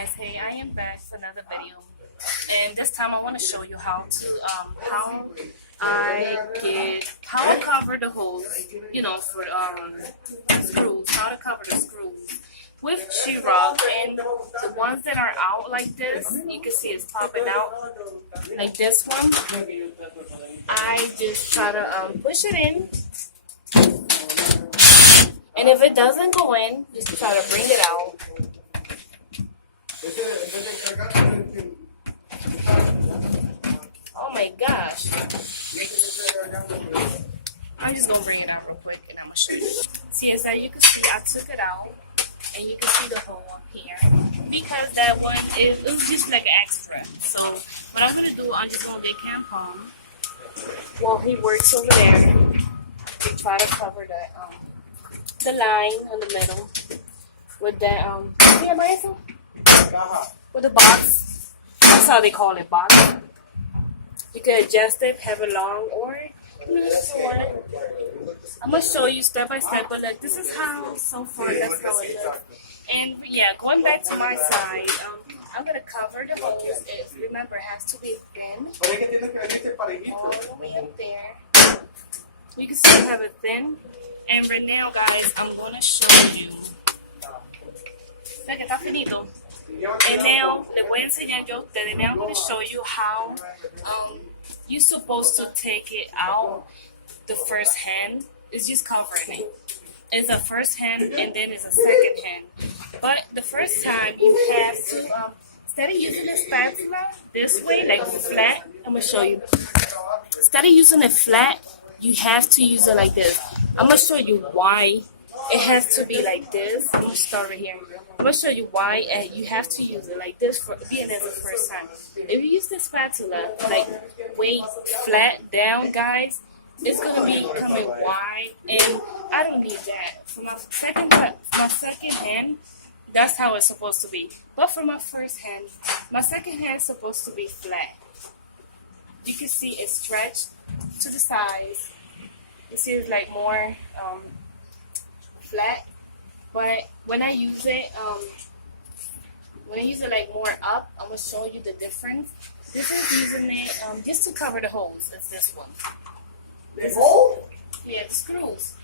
guys, hey, I am back for another video, and this time I want to show you how I cover the holes, for screws, how to cover the screws with sheetrock. And the ones that are out like this, you can see it's popping out like this one. I just try to push it in, and if it doesn't go in, just try to bring it out. Oh my gosh. I'm just gonna bring it out real quick and I'm gonna show you. See, as you can see, I took it out and you can see the hole up here because that one, it was just like an extra. So what I'm gonna do, I'm just gonna get compon while he works over there to try to cover the line on the middle with that with the box. That's how they call it, box. You can adjust it, have it long or short. I'm gonna show you step by step, but like this is how so far that's how it looks. And yeah, going back to my side, I'm gonna cover the holes. Remember, it has to be thin all the way up there. You can still have it thin. And right now, guys, I'm gonna show you. Que está finito. And now, le voy a enseñar yo a ustedes. Now I'm going to show you how you're supposed to take it out. The first hand is just covering it. It's a first hand and then it's a second hand. But the first time you have to, instead of using a spatula this way, like flat, I'm going to show you. Instead of using it flat, you have to use it like this. I'm going to show you why it has to be like this. I'm going to start right here. I'm going to show you why you have to use it like this for being as the first time. If you use the spatula, like way flat down, guys, it's going to be coming wide, and I don't need that. For my second hand, that's how it's supposed to be. But for my first hand, my second hand is supposed to be flat. You can see it's stretched to the sides. You see it's like more flat. But when I use it, like more up, I'm gonna show you the difference. This is using it just to cover the holes. It's this one. The hole? Yeah, the screws.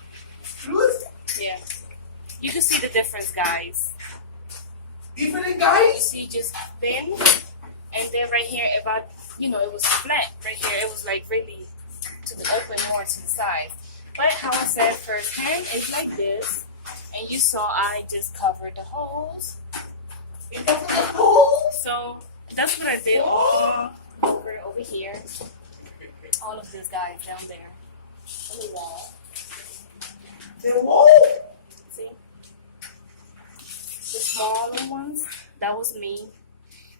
Screws? Yeah. You can see the difference, guys. Different, guys? You see, just thin, and then right here, it was flat. Right here, it was like really to the open more to the side. But how I said, first hand, it's like this. And you saw I just covered the holes. So that's what I did over here. All of this guys down there on the wall. The wall? See? The smaller ones, that was me.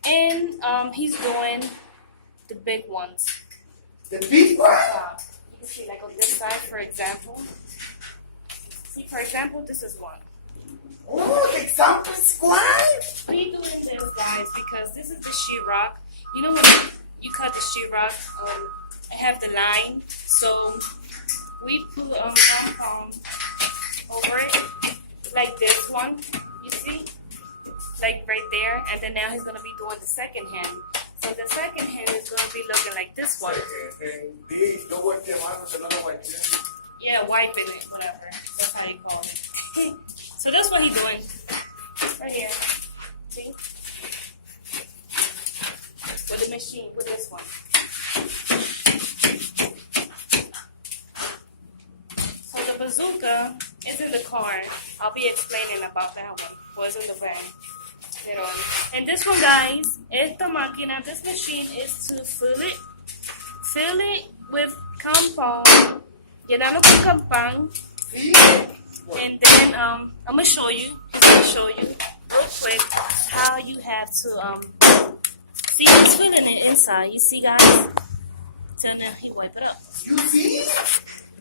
And he's doing the big ones. The big one? You can see like on this side, for example. For example, this is one. Oh, the example is one? We doing this, guys, because this is the sheetrock. You know when you cut the sheetrock, I have the line, so we put compon over it, like this one. You see, like right there, and then now he's gonna be doing the second hand. So the second hand is gonna be looking like this one. Yeah, wiping it, whatever. That's how you call it. So that's what he's doing. Right here. See? With the machine, with this one. So the bazooka is in the car. I'll be explaining about that one. Was in the bag. And this one, guys, esta máquina, this machine is to fill it with compon. Llenarlo con compon, and then I'm gonna show you. He's gonna show you real quick how you have to see. It's filling it inside. You see, guys? So now he wipe it up. You see?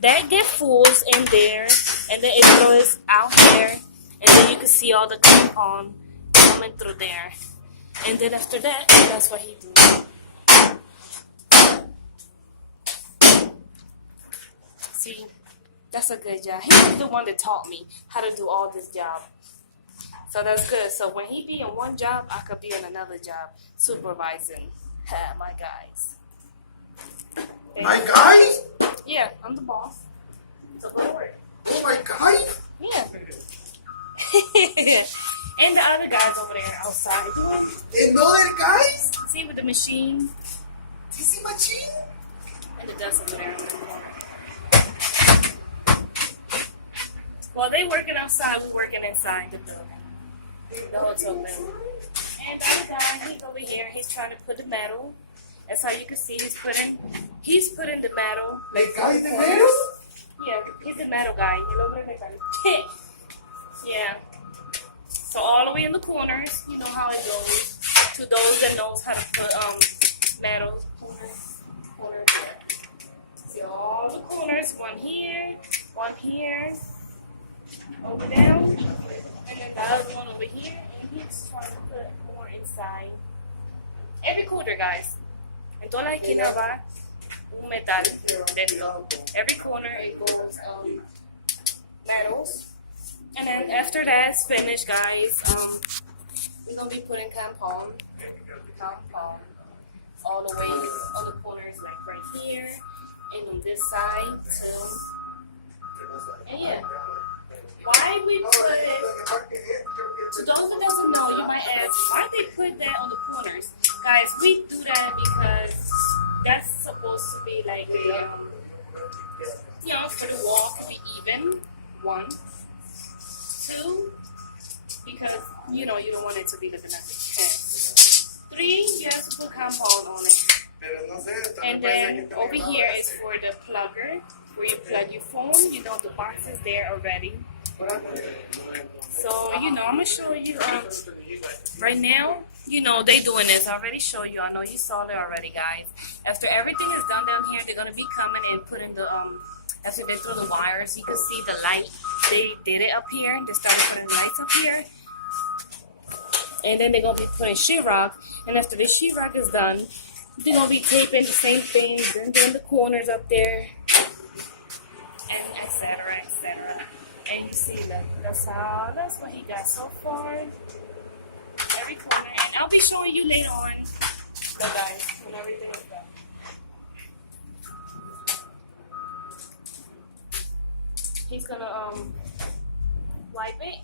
That get fulls in there, and then it throws out there, and then you can see all the compon coming through there. And then after that, that's what he do. See, that's a good job. He was the one that taught me how to do all this job. So that's good. So when he be in one job, I could be in another job supervising my guys. My guys? Yeah, I'm the boss. So go to work. Oh, my guys? Yeah. And the other guys over there outside doing. Another guys? See with the machine This is machine? and the dust over there in the corner. Well, they working outside, we working inside the building, the hotel building. And the other guy, he's over here. He's trying to put the metal. That's how you can see he's putting the metal. Like guys the metal? Yeah, he's the metal guy. El hombre mecánico. Yeah. So all the way in the corners, you know how it goes. To those that knows how to put metal corners there. See all the corners, one here, over down, and then the other one over here, and he's trying to put more inside. Every corner, guys. En toda la esquina va un metal dentro. Every corner it goes metals. And then after that's finished, guys, we're gonna be putting compon all the way on the corners, like right here, and on this side too. And yeah, why we put, to those that doesn't know, you might ask, why they put that on the corners? Guys, we do that because that's supposed to be like a, for the wall to be even, 1. 2, because, you don't want it to be looking like a 10. 3, you have to put compound on it. And then over here is for the plugger, where you plug your phone. The box is there already. So, I'm going to show you, right now, they doing this. I already showed you. I know you saw it already, guys. After everything is done down here, they're going to be coming and putting the, after they through the wires, you can see the light. They did it up here. They started putting lights up here. And then they're going to be putting sheetrock. And after the sheetrock is done, they're going to be taping the same thing. Then doing the corners up there. And etc. And you see that's what he got so far. Every corner. And I'll be showing you later on, guys, when everything is done. He's gonna wipe it.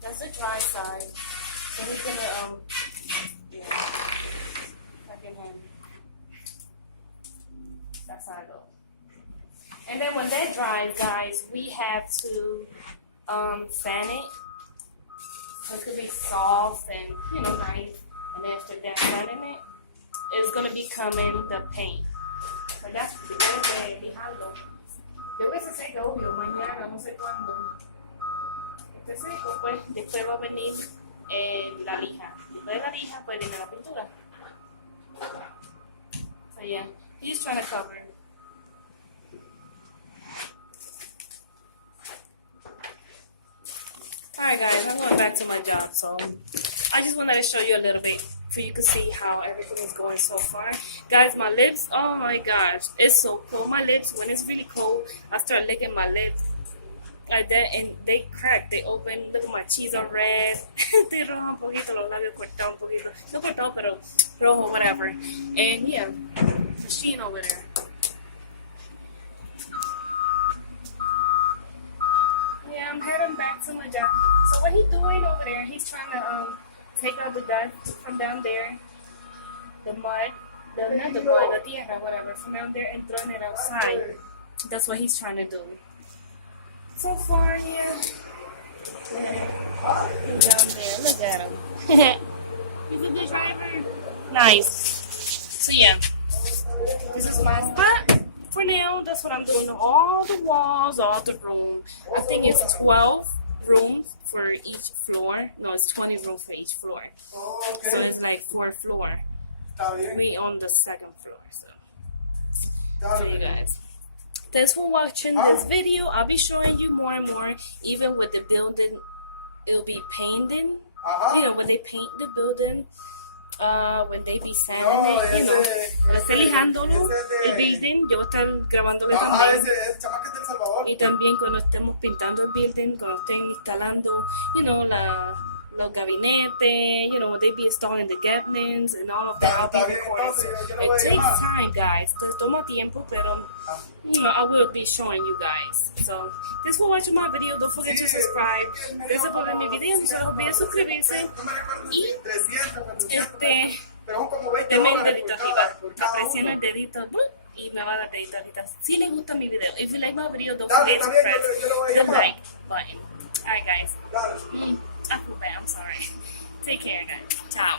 That's the dry side. So he's gonna second hand. That's how it goes. And then when that dries, guys, we have to fan it. So it could be soft and nice. And then after that fanning it, it's gonna be coming the paint. So that's the way we handle. Creo que se seca, obvio, mañana, no sé cuándo. Esté seco, pues después va a venir la lija. Después de la lija, pues viene la pintura. So yeah, he's trying to cover. Alright guys, I'm going back to my job, so I just wanted to show you a little bit so you can see how everything is going so far. Guys, my lips, oh my gosh, it's so cold. My lips, when it's really cold, I start licking my lips like that and they crack, they open. Look at my cheeks are red. They rojo un poquito, los labios cortados un poquito. No cortado, pero rojo, whatever. And yeah, the sheen over there. Yeah, I'm heading back to my job. So what he's doing over there, he's trying to take out the dust from down there, the mud, not the mud, the tierra, whatever, from down there and throwing it outside. That's what he's trying to do. So far, yeah. He's down there. Look at him. He's a good driver. Nice. So yeah, this is my spot. For now, that's what I'm doing. All the walls, all the room. I think it's 12 rooms for each floor. No, it's 20 rooms for each floor. Oh, okay. So it's like 4 floors. We on the 2nd floor. So you guys. Thanks for watching this video. I'll be showing you more and more. Even with the building, it'll be painted. When they paint the building, when they be sanding No, it, you know, ese- cuando esté lijándolo, ese el building, yo voy a estar grabándole Ajá, también. ese chamaco es del Salvador. Y también cuando estemos pintando el building, cuando estén instalando, you know, los gabinetes, you know, they be installing the cabinets and all of that. I'll be Está bien, recording. entonces, yo lo It voy a takes llamar. time, guys. Toma tiempo, pero you know, I will be showing you guys. So, thanks for watching my video. Don't forget to Sí, subscribe. me Gracias dio por ver mi como video. No se olviden suscribirse. No me recuerdo si 300, 400, Este, pero son como 20 denme el dólares dedito por arriba. por cada Presiona uno. el dedito y me va a dar dedito arriba. Si les gusta mi video, if you like my video, don't Dale, forget to está bien, press yo lo voy a the llamar. like button. Alright, guys. Dale. I feel bad. I'm sorry. Take care, guys. Ciao.